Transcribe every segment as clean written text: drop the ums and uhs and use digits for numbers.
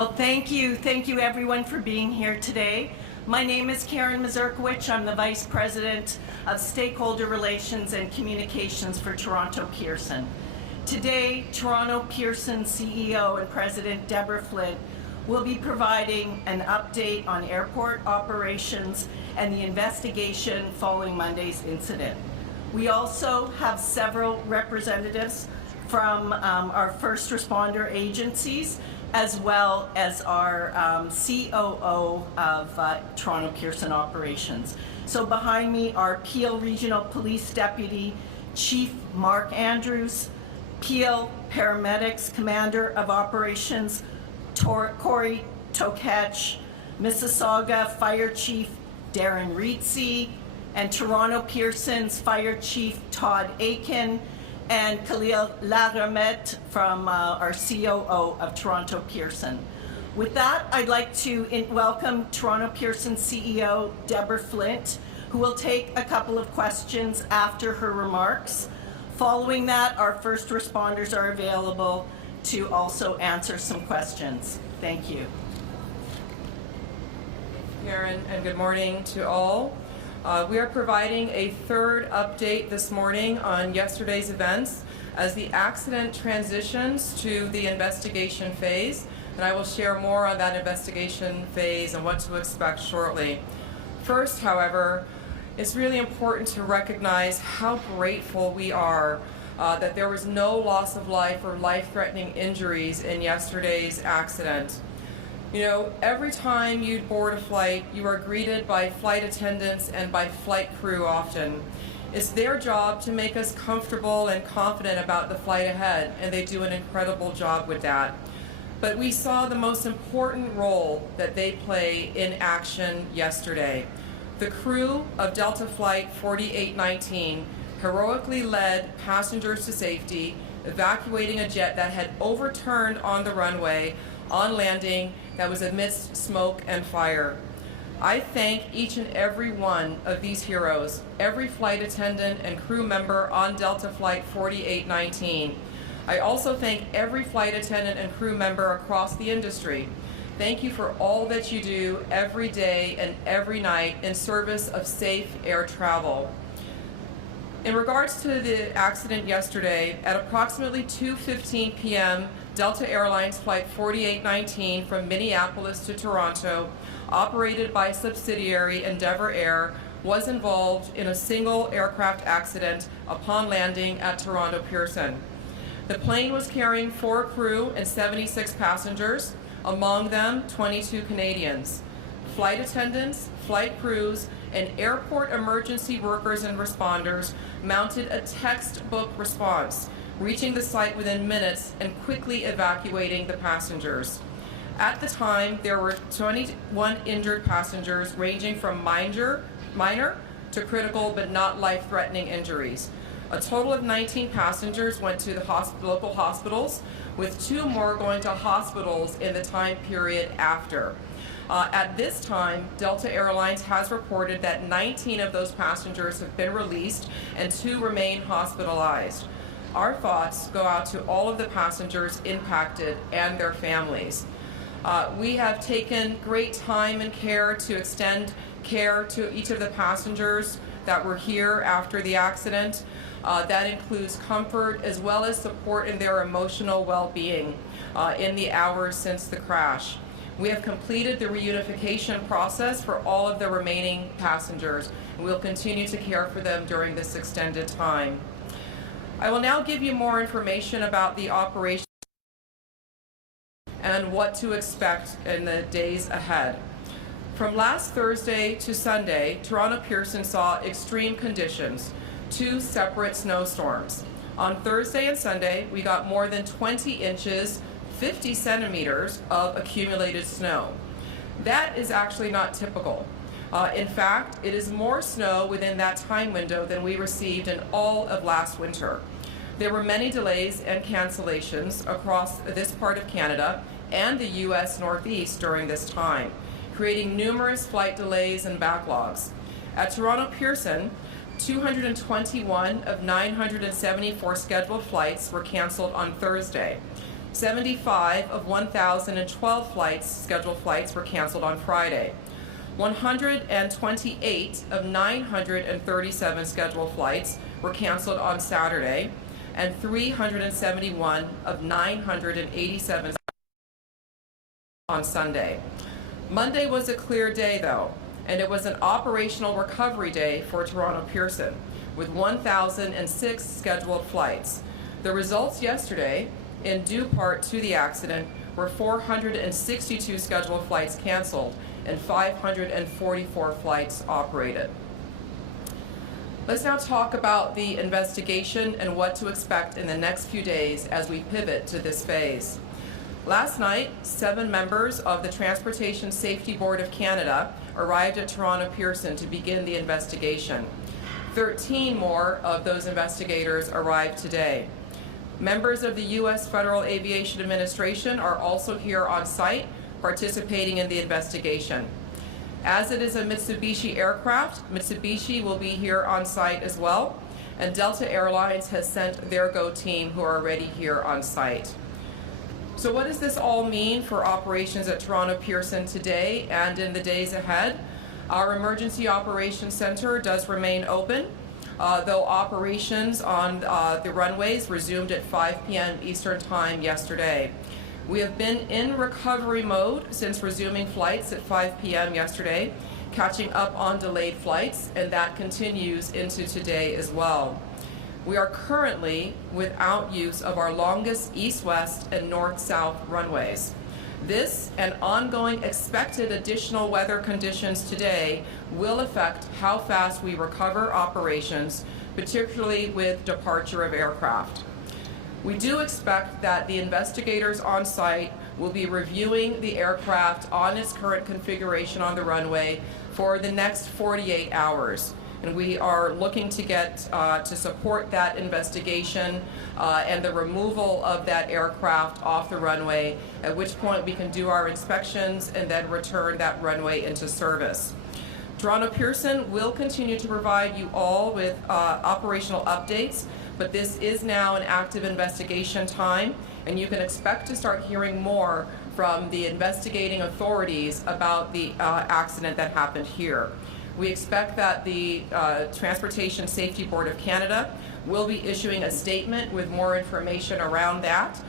Well, thank you everyone for being here today. My name is Karen Mazurkiewicz. I'm the Vice President of Stakeholder Relations and Communications for Toronto Pearson. Today, Toronto Pearson CEO and President Deborah Flint will be providing an update on airport operations and the investigation following Monday's incident. We also have several representatives from our first responder agencies, as well as our COO of Toronto Pearson Operations. So behind me are Peel Regional Police Deputy Chief Mark Andrews, Peel Paramedics Commander of Operations Corey Tokach, Mississauga Fire Chief Darren Reetsey, and Toronto Pearson's Fire Chief Todd Aiken, and Khalil Laramet from our COO of Toronto Pearson. With that, I'd like to welcome Toronto Pearson CEO Deborah Flint, who will take a couple of questions after her remarks. Following that, our first responders are available to also answer some questions. Thank you. Karen, and good morning to all. We are providing a third update this morning on yesterday's events as the accident transitions to the investigation phase, and I will share more on that investigation phase and what to expect shortly. First, however, it's really important to recognize how grateful we are that there was no loss of life or life-threatening injuries in yesterday's accident. You know, every time you board a flight, you are greeted by flight attendants and by flight crew often. It's their job to make us comfortable and confident about the flight ahead, and they do an incredible job with that. But we saw the most important role that they play in action yesterday. The crew of Delta Flight 4819 heroically led passengers to safety, evacuating a jet that had overturned on the runway on landing that was amidst smoke and fire. I thank each and every one of these heroes, every flight attendant and crew member on Delta Flight 4819. I also thank every flight attendant and crew member across the industry. Thank you for all that you do every day and every night in service of safe air travel. In regards to the accident yesterday, at approximately 2:15 p.m., Delta Airlines Flight 4819 from Minneapolis to Toronto, operated by subsidiary Endeavour Air, was involved in a single aircraft accident upon landing at Toronto Pearson. The plane was carrying 4 crew and 76 passengers, among them 22 Canadians. Flight attendants, flight crews, and airport emergency workers and responders mounted a textbook response, reaching the site within minutes and quickly evacuating the passengers. At the time, there were 21 injured passengers ranging from minor to critical but not life-threatening injuries. A total of 19 passengers went to the local hospitals, with 2 more going to hospitals in the time period after. At this time, Delta Airlines has reported that 19 of those passengers have been released and 2 remain hospitalized. Our thoughts go out to all of the passengers impacted and their families. We have taken great time and care to extend care to each of the passengers that were here after the accident. That includes comfort as well as support in their emotional well-being in the hours since the crash. We have completed the reunification process for all of the remaining passengers, and we'll continue to care for them during this extended time. I will now give you more information about the operation and what to expect in the days ahead. From last Thursday to Sunday, Toronto Pearson saw extreme conditions, 2 separate snowstorms. On Thursday and Sunday, we got more than 20 inches, 50 centimeters of accumulated snow. That is actually not typical. In fact, it is more snow within that time window than we received in all of last winter. There were many delays and cancellations across this part of Canada and the U.S. Northeast during this time, creating numerous flight delays and backlogs. At Toronto Pearson, 221 of 974 scheduled flights were canceled on Thursday. 75 of 1,012 scheduled flights were canceled on Friday. 128 of 937 scheduled flights were canceled on Saturday, and 371 of 987 on Sunday. Monday was a clear day, though, and it was an operational recovery day for Toronto Pearson, with 1,006 scheduled flights. The results yesterday, in due part to the accident, were 462 scheduled flights canceled and 544 flights operated. Let's now talk about the investigation and what to expect in the next few days as we pivot to this phase. Last night, 7 members of the Transportation Safety Board of Canada arrived at Toronto Pearson to begin the investigation. 13 more of those investigators arrived today. Members of the U.S. Federal Aviation Administration are also here on site, participating in the investigation. As it is a Mitsubishi aircraft, Mitsubishi will be here on site as well, and Delta Airlines has sent their GO team who are already here on site. So what does this all mean for operations at Toronto Pearson today and in the days ahead? Our Emergency Operations Center does remain open, though operations on the runways resumed at 5 p.m. Eastern Time yesterday. We have been in recovery mode since resuming flights at 5 p.m. yesterday, catching up on delayed flights, and that continues into today as well. We are currently without use of our longest east-west and north-south runways. This and ongoing expected additional weather conditions today will affect how fast we recover operations, particularly with departure of aircraft. We do expect that the investigators on site will be reviewing the aircraft on its current configuration on the runway for the next 48 hours. And we are looking to get to support that investigation and the removal of that aircraft off the runway, at which point we can do our inspections and then return that runway into service. Toronto Pearson will continue to provide you all with operational updates, but this is now an active investigation time, and you can expect to start hearing more from the investigating authorities about the accident that happened here. We expect that the Transportation Safety Board of Canada will be issuing a statement with more information around that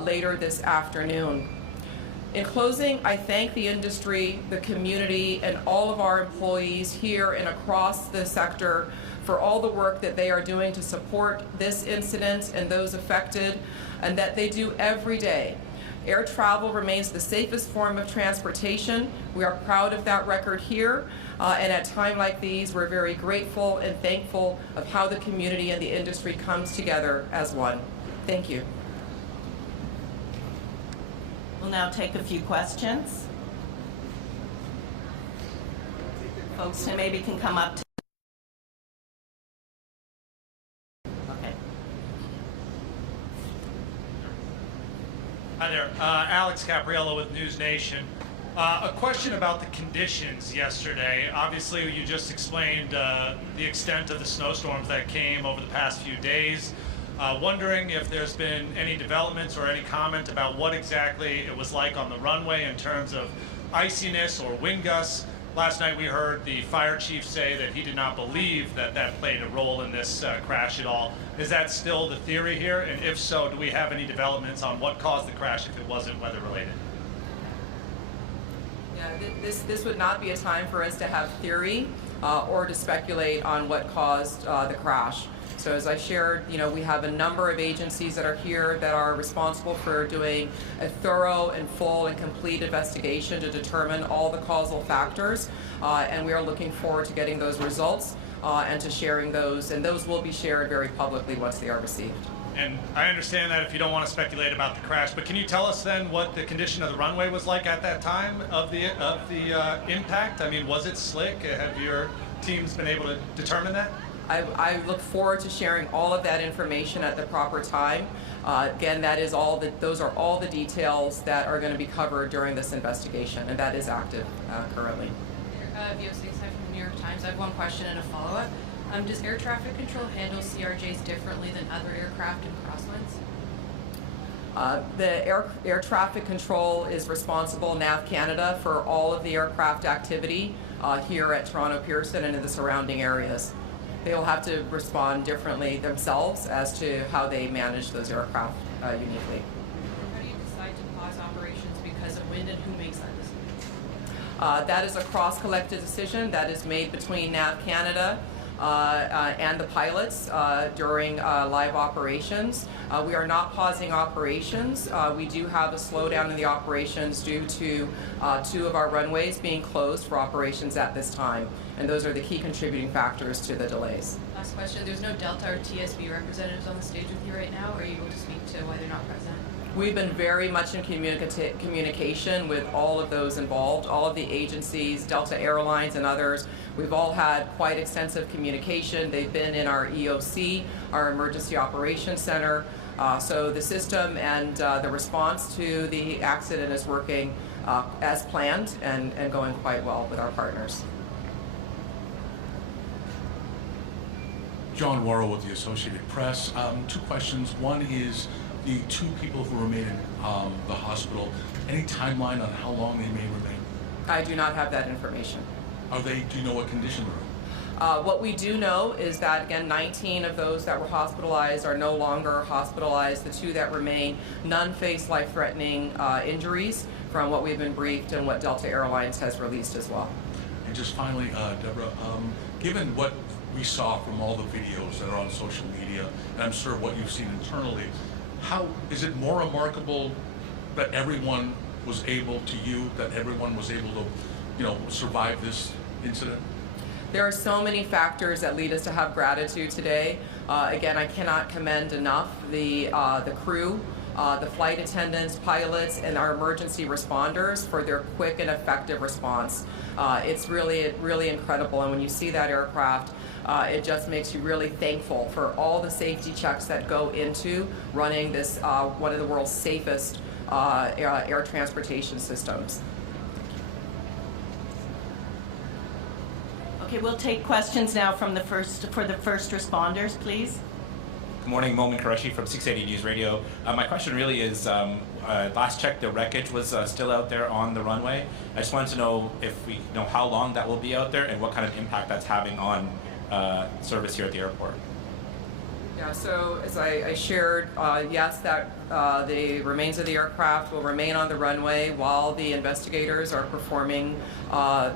later this afternoon. In closing, I thank the industry, the community, and all of our employees here and across the sector for all the work that they are doing to support this incident and those affected, and that they do every day. Air travel remains the safest form of transportation. We are proud of that record here, and at times like these, we're very grateful and thankful of how the community and the industry comes together as one. Thank you. We'll now take a few questions. Folks who maybe can come up to. Okay. Hi there, Alex Capriello with News Nation. A question about the conditions yesterday. Obviously, you just explained the extent of the snowstorms that came over the past few days. Wondering if there's been any developments or any comment about what exactly it was like on the runway in terms of iciness or wind gusts. Last night we heard the fire chief say that he did not believe that that played a role in this crash at all. Is that still the theory here? And if so, do we have any developments on what caused the crash if it wasn't weather related? Yeah, this would not be a time for us to have theory or to speculate on what caused the crash. So as I shared, we have a number of agencies that are here that are responsible for doing a thorough and full and complete investigation to determine all the causal factors, and we are looking forward to getting those results and to sharing those, and those will be shared very publicly once they are received. And I understand that if you don't want to speculate about the crash, but can you tell us then what the condition of the runway was like at that time of the impact? I mean, was it slick? Have your teams been able to determine that? I look forward to sharing all of that information at the proper time. Again, those are all the details that are going to be covered during this investigation, and that is active currently. VO6 from the New York Times. I have one question and a follow-up. Does air traffic control handle CRJs differently than other aircraft in crosswinds? The air traffic control is responsible, NAV Canada, for all of the aircraft activity here at Toronto Pearson and in the surrounding areas. They will have to respond differently themselves as to how they manage those aircraft uniquely. How do you decide to pause operations because of wind, and who makes that decision? That is a cross-collective decision that is made between NAV Canada and the pilots during live operations. We are not pausing operations. We do have a slowdown in the operations due to 2 of our runways being closed for operations at this time, and those are the key contributing factors to the delays. Last question, there's no Delta or TSB representatives on the stage with you right now. Are you able to speak to why they're not present? We've been very much in communication with all of those involved, all of the agencies, Delta Airlines and others. We've all had quite extensive communication. They've been in our EOC, our Emergency Operations Center. So the system and the response to the accident is working as planned and going quite well with our partners. John Worrell with the Associated Press. 2 questions. One is the 2 people who remain in the hospital. Any timeline on how long they may remain? I do not have that information. Do you know what condition they're in? What we do know is that, again, 19 of those that were hospitalized are no longer hospitalized. The 2 that remain, none face life-threatening injuries from what we've been briefed and what Delta Airlines has released as well. And just finally, Deborah, given what we saw from all the videos that are on social media, and I'm sure what you've seen internally, how is it more remarkable that everyone was able to survive this incident? There are so many factors that lead us to have gratitude today. Again, I cannot commend enough the crew, the flight attendants, pilots, and our emergency responders for their quick and effective response. It's really incredible, and when you see that aircraft, it just makes you really thankful for all the safety checks that go into running this one of the world's safest air transportation systems. Okay, we'll take questions now from the first responders, please. Good morning, Momin Qureshi from 680 News Radio. My question really is, last check the wreckage was still out there on the runway. I just wanted to know if we know how long that will be out there and what kind of impact that's having on service here at the airport. Yeah, so as I shared, yes, that the remains of the aircraft will remain on the runway while the investigators are performing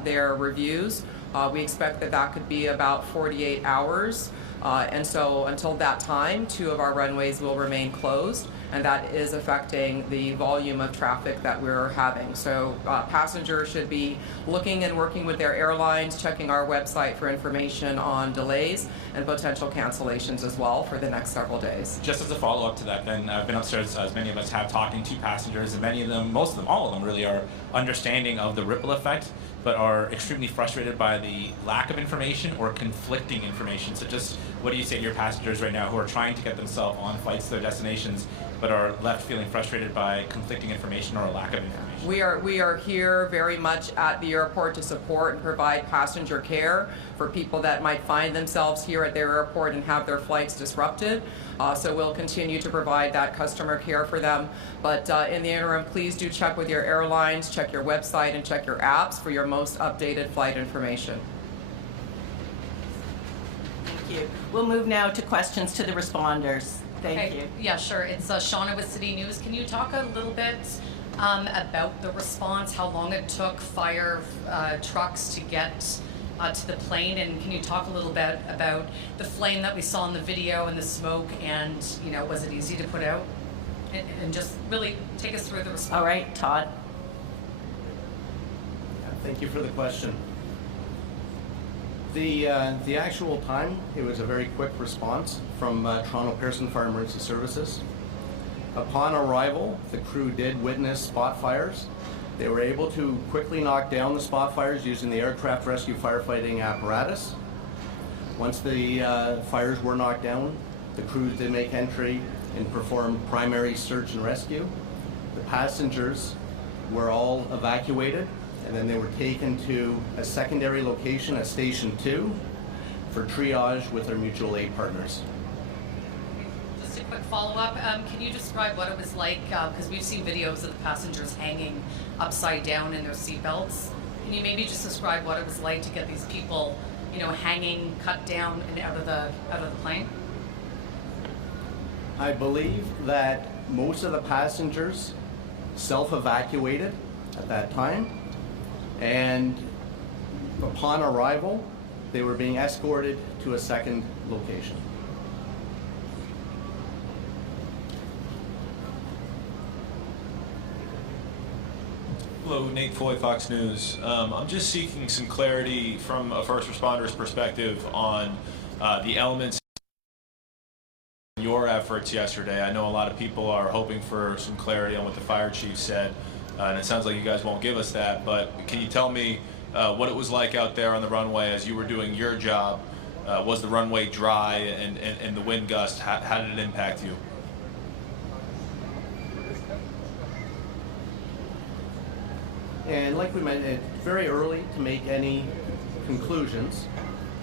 their reviews. We expect that could be about 48 hours. And so until that time, 2 of our runways will remain closed, and that is affecting the volume of traffic that we're having. So passengers should be looking and working with their airlines, checking our website for information on delays and potential cancellations as well for the next several days. Just as a follow-up to that, then, I've been upstairs, as many of us have, talking to passengers, and many of them, most of them, all of them really, are understanding of the ripple effect, but are extremely frustrated by the lack of information or conflicting information. So just what do you say to your passengers right now who are trying to get themselves on flights to their destinations, but are left feeling frustrated by conflicting information or a lack of information? We are here very much at the airport to support and provide passenger care for people that might find themselves here at their airport and have their flights disrupted. So we'll continue to provide that customer care for them. But in the interim, please do check with your airlines, check your website, and check your apps for your most updated flight information. Thank you. We'll move now to questions to the responders. Thank you. Yeah, sure. It's Shauna with City News. Can you talk a little bit about the response, how long it took fire trucks to get to the plane, and can you talk a little bit about the flame that we saw in the video and the smoke, and was it easy to put out? And just really take us through the response. All right, Todd. Thank you for the question. The actual time, it was a very quick response from Toronto Pearson Fire Emergency Services. Upon arrival, the crew did witness spot fires. They were able to quickly knock down the spot fires using the aircraft rescue firefighting apparatus. Once the fires were knocked down, the crews did make entry and perform primary search and rescue. The passengers were all evacuated, and then they were taken to a secondary location at Station 2 for triage with our mutual aid partners. Just a quick follow-up. Can you describe what it was like? Because we've seen videos of the passengers hanging upside down in their seatbelts. Can you maybe just describe what it was like to get these people, you know, hanging, cut down, and out of the plane? I believe that most of the passengers self-evacuated at that time, and upon arrival, they were being escorted to a second location. Hello, Nate Foy, Fox News. I'm just seeking some clarity from a first responder's perspective on the elements in your efforts yesterday. I know a lot of people are hoping for some clarity on what the fire chief said, and it sounds like you guys won't give us that, but can you tell me what it was like out there on the runway as you were doing your job? Was the runway dry, and the wind gust, how did it impact you? And like we mentioned, it's very early to make any conclusions.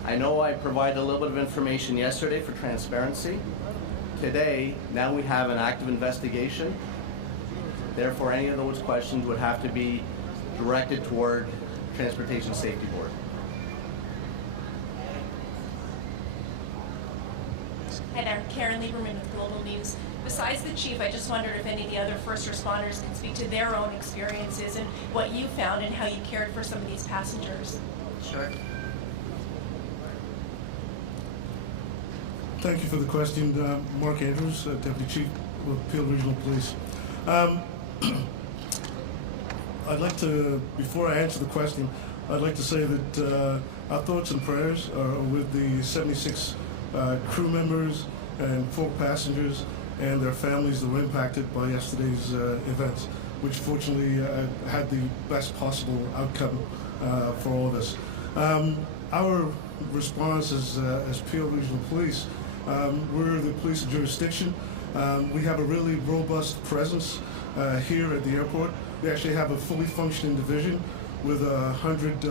I know I provided a little bit of information yesterday for transparency. Today, now we have an active investigation. Therefore, any of those questions would have to be directed toward Transportation Safety Board. Hi there, Karen Lieberman with Global News. Besides the chief, I just wondered if any of the other first responders can speak to their own experiences and what you found and how you cared for some of these passengers. Sure. Thank you for the question. Mark Andrews, Deputy Chief of Peel Regional Police. I'd like to, before I answer the question, I'd like to say that our thoughts and prayers are with the 76 crew members and 4 passengers and their families that were impacted by yesterday's events, which fortunately had the best possible outcome for all of us. Our response as Peel Regional Police, we're the police of jurisdiction. We have a really robust presence here at the airport. We actually have a fully functioning division with 100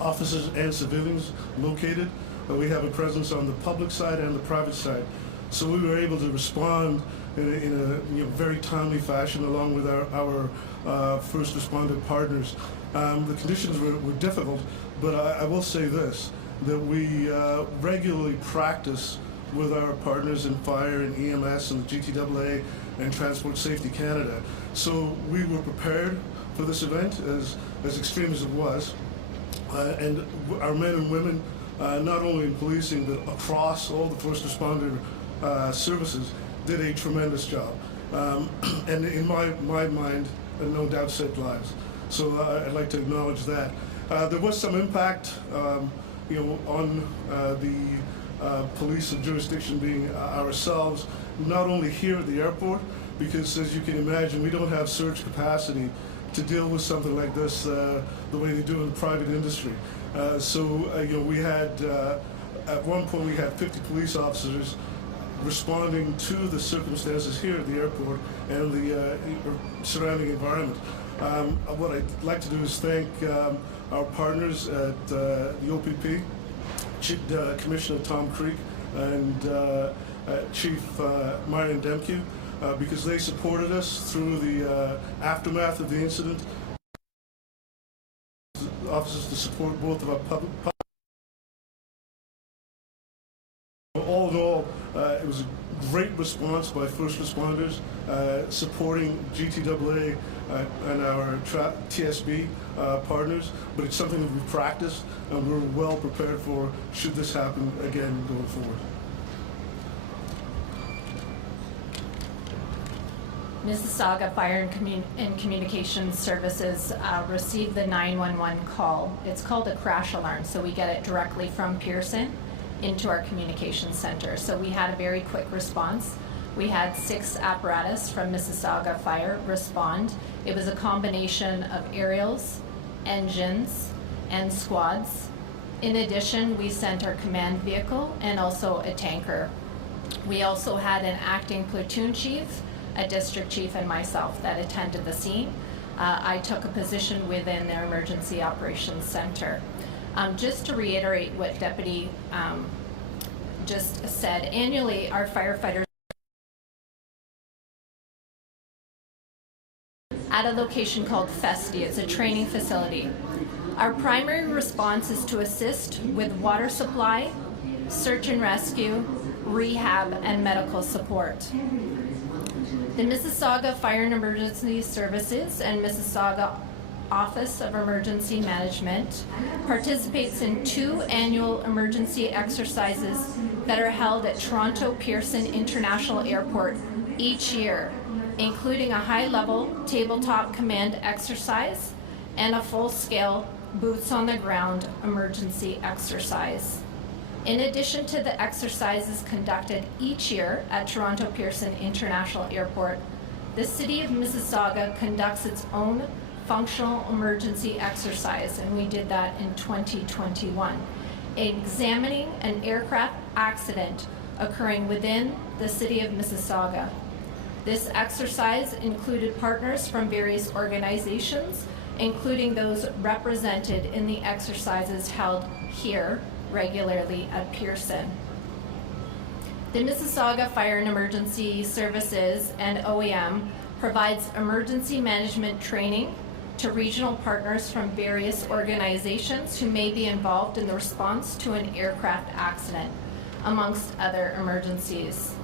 officers and civilians located. We have a presence on the public side and the private side. So we were able to respond in a very timely fashion along with our first responder partners. The conditions were difficult, but I will say this, that we regularly practice with our partners in fire and EMS and the GTAA and Transport Safety Canada. So we were prepared for this event, as extreme as it was. And our men and women, not only in policing, but across all the first responder services, did a tremendous job. And in my mind, no doubt saved lives. So I'd like to acknowledge that. There was some impact, on the police of jurisdiction being ourselves, not only here at the airport, because as you can imagine, we don't have surge capacity to deal with something like this the way they do in the private industry. We had, at one point we had 50 police officers responding to the circumstances here at the airport and the surrounding environment. What I'd like to do is thank our partners at the OPP, Commissioner Tom Creek and Chief Marion Demke, because they supported us through the aftermath of the incident. Officers to support both of our public. All in all, it was a great response by first responders, supporting GTAA and our TSB partners, but it's something that we've practiced and we're well prepared for should this happen again going forward. Mississauga Fire and Communications Services received the 911 call. It's called a crash alarm, so we get it directly from Pearson into our communications center. So we had a very quick response. We had 6 apparatus from Mississauga Fire respond. It was a combination of aerials, engines, and squads. In addition, we sent our command vehicle and also a tanker. We also had an acting platoon chief, a district chief, and myself that attended the scene. I took a position within their emergency operations center. Just to reiterate what Deputy just said, annually our firefighters at a location called Festi. It's a training facility. Our primary response is to assist with water supply, search and rescue, rehab, and medical support. The Mississauga Fire and Emergency Services and Mississauga Office of Emergency Management participates in 2 annual emergency exercises that are held at Toronto Pearson International Airport each year, including a high-level tabletop command exercise and a full-scale boots-on-the-ground emergency exercise. In addition to the exercises conducted each year at Toronto Pearson International Airport, the City of Mississauga conducts its own functional emergency exercise, and we did that in 2021, examining an aircraft accident occurring within the City of Mississauga. This exercise included partners from various organizations, including those represented in the exercises held here regularly at Pearson. The Mississauga Fire and Emergency Services and OEM provides emergency management training to regional partners from various organizations who may be involved in the response to an aircraft accident, amongst other emergencies.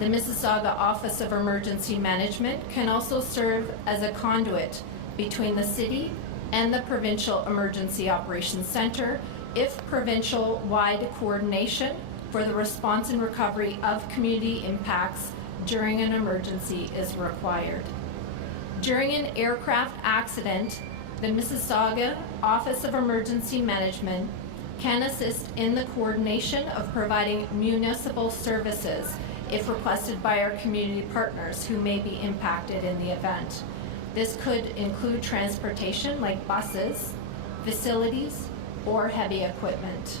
The Mississauga Office of Emergency Management can also serve as a conduit between the city and the Provincial Emergency Operations Centre if provincial-wide coordination for the response and recovery of community impacts during an emergency is required. During an aircraft accident, the Mississauga Office of Emergency Management can assist in the coordination of providing municipal services if requested by our community partners who may be impacted in the event. This could include transportation like buses, facilities, or heavy equipment.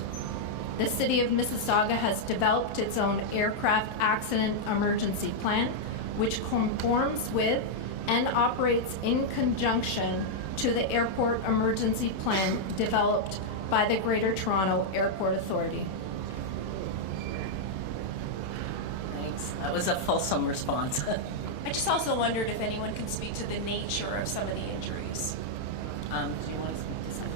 The City of Mississauga has developed its own aircraft accident emergency plan, which conforms with and operates in conjunction to the airport emergency plan developed by the Greater Toronto Airport Authority. Thanks. That was a fulsome response. I just also wondered if anyone can speak to the nature of some of the injuries. Do you want to speak to something?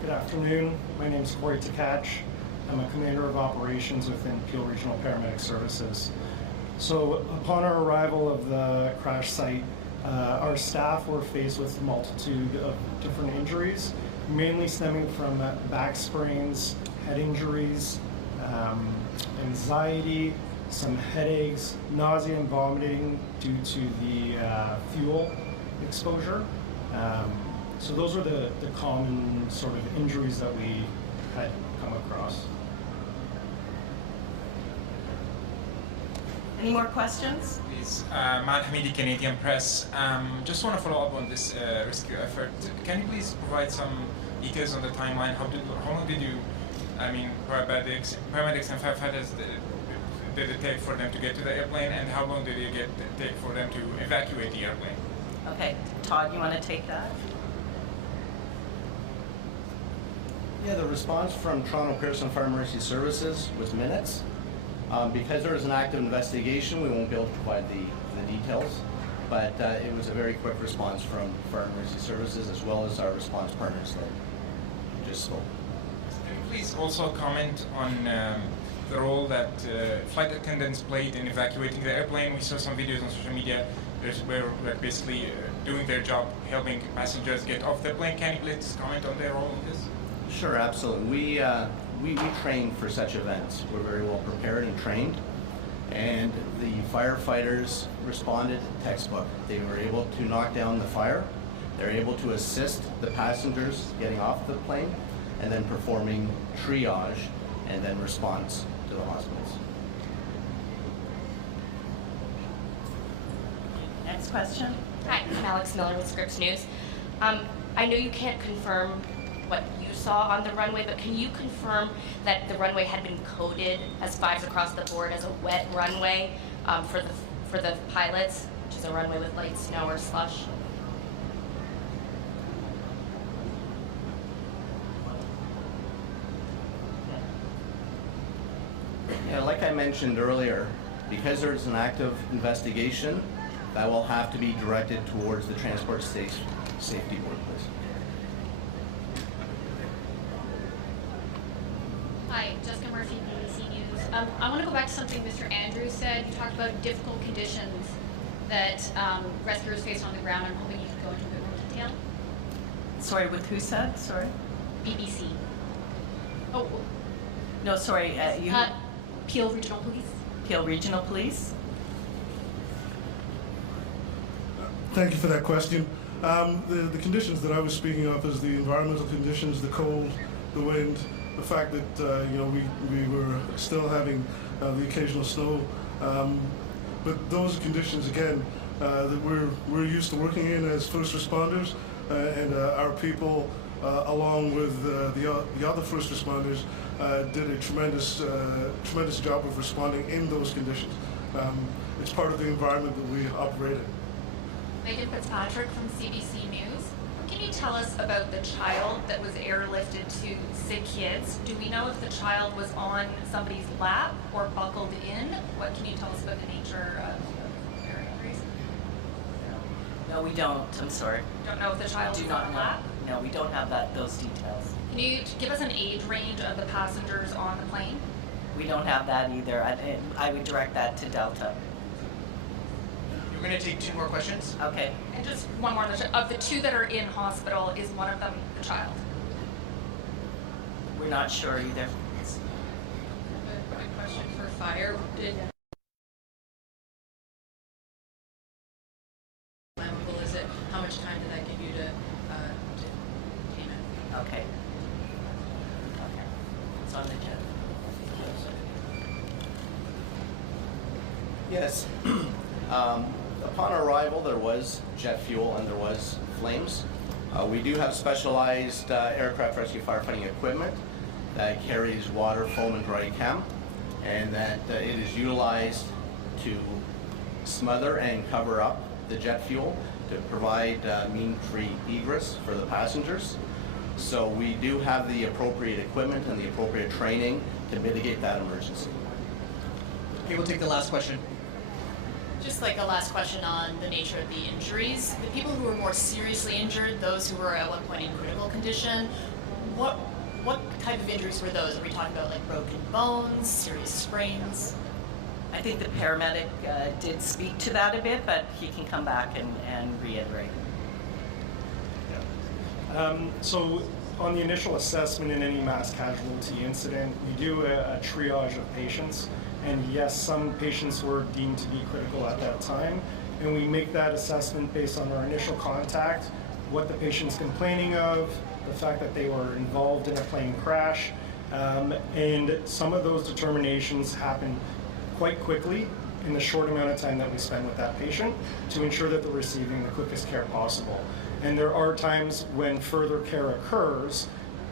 Good afternoon. My name is Corey Takach. I'm a commander of operations within Peel Regional Paramedic Services. So upon our arrival of the crash site, our staff were faced with a multitude of different injuries, mainly stemming from back sprains, head injuries, anxiety, some headaches, nausea and vomiting due to the fuel exposure. So those were the common sort of injuries that we had come across. Any more questions? Please, Matt Hamidi, Canadian Press. Just want to follow up on this rescue effort. Can you please provide some details on the timeline? How long did you, paramedics and firefighters, did it take for them to get to the airplane, and how long did it take for them to evacuate the airplane? Okay, Todd, you want to take that? Yeah, the response from Toronto Pearson Fire Emergency Services was minutes. Because there was an active investigation, we won't be able to provide the details, but it was a very quick response from Fire Emergency Services as well as our response partners that just spoke. Can you please also comment on the role that flight attendants played in evacuating the airplane? We saw some videos on social media where they're basically doing their job, helping passengers get off the plane. Can you please comment on their role in this? Sure, absolutely. We train for such events. We're very well prepared and trained, and the firefighters responded textbook. They were able to knock down the fire. They're able to assist the passengers getting off the plane, and then performing triage and then response to the hospitals. Next question. Hi, I'm Alex Miller with Scripps News. I know you can't confirm what you saw on the runway, but can you confirm that the runway had been coded as fives across the board as a wet runway for the pilots, which is a runway with light snow or slush? Yeah, like I mentioned earlier, Because there is an active investigation, that will have to be directed towards the Transport Safety Board, please. Hi, Jessica Murphy, BBC News. I want to go back to something Mr. Andrews said. You talked about difficult conditions that rescuers faced on the ground. I'm hoping you could go into a bit more detail. Sorry, with who said? Sorry? BBC. Oh, No, sorry, you... Peel Regional Police. Peel Regional Police? Thank you for that question. The conditions that I was speaking of is the environmental conditions, the cold, the wind, the fact that we were still having the occasional snow. But those conditions, again, that we're used to working in as first responders, and our people, along with the other first responders, did a tremendous job of responding in those conditions. It's part of the environment that we operate in. Megan Fitzpatrick from CBC News. Can you tell us about the child that was airlifted to Sick Kids? Do we know if the child was on somebody's lap or buckled in? What can you tell us about the nature of their injuries? No, we don't. I'm sorry. Don't know if the child Do was not on a know. lap? No, we don't have those details. Can you give us an age range of the passengers on the plane? We don't have that either. I would direct that to Delta. We're going to take 2 more questions. Okay. And just one more. Of the 2 that are in hospital, is one of them the child? We're not sure either. A question for fire. Flammable is it? How much time did that give you to tame it? Okay. It's on the jet. Yes. Upon arrival, there was jet fuel and there was flames. We do have specialized aircraft rescue firefighting equipment that carries water, foam, and dry chem, and that it is utilized to smother and cover up the jet fuel to provide mean-free egress for the passengers. So we do have the appropriate equipment and the appropriate training to mitigate that emergency. Okay, we'll take the last question. Just like a last question on the nature of the injuries. The people who were more seriously injured, those who were at one point in critical condition, what type of injuries were those? Are we talking about like broken bones, serious sprains? I think the paramedic did speak to that a bit, but he can come back and reiterate. So on the initial assessment in any mass casualty incident, we do a triage of patients. And yes, some patients were deemed to be critical at that time. And we make that assessment based on our initial contact, what the patient's complaining of, the fact that they were involved in a plane crash. And some of those determinations happen quite quickly in the short amount of time that we spend with that patient to ensure that they're receiving the quickest care possible. And there are times when further care occurs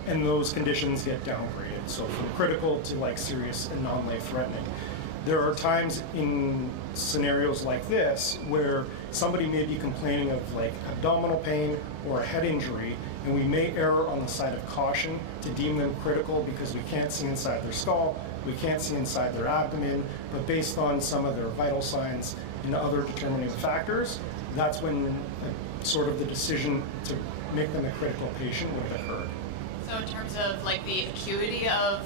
and those conditions get downgraded. So from critical to like serious and non-life threatening. There are times in scenarios like this where somebody may be complaining of like abdominal pain or a head injury, and we may err on the side of caution to deem them critical because we can't see inside their skull, we can't see inside their abdomen, but based on some of their vital signs and other determining factors, that's when sort of the decision to make them a critical patient would have occurred. So in terms of like the acuity of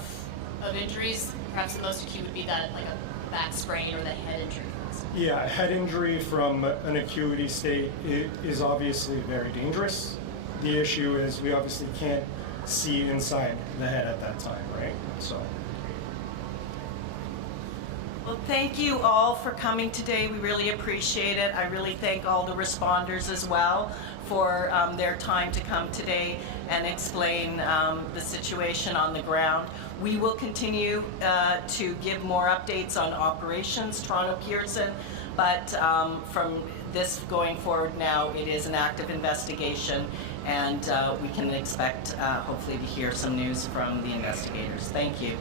injuries, perhaps the most acute would be that like a back sprain or the head injury. Yeah, a head injury from an acuity state is obviously very dangerous. The issue is we obviously can't see inside the head at that time, right? So. Well, thank you all for coming today. We really appreciate it. I really thank all the responders as well for their time to come today and explain the situation on the ground. We will continue to give more updates on operations, Toronto Pearson, but from this going forward now, it is an active investigation, and we can expect hopefully to hear some news from the investigators. Thank you.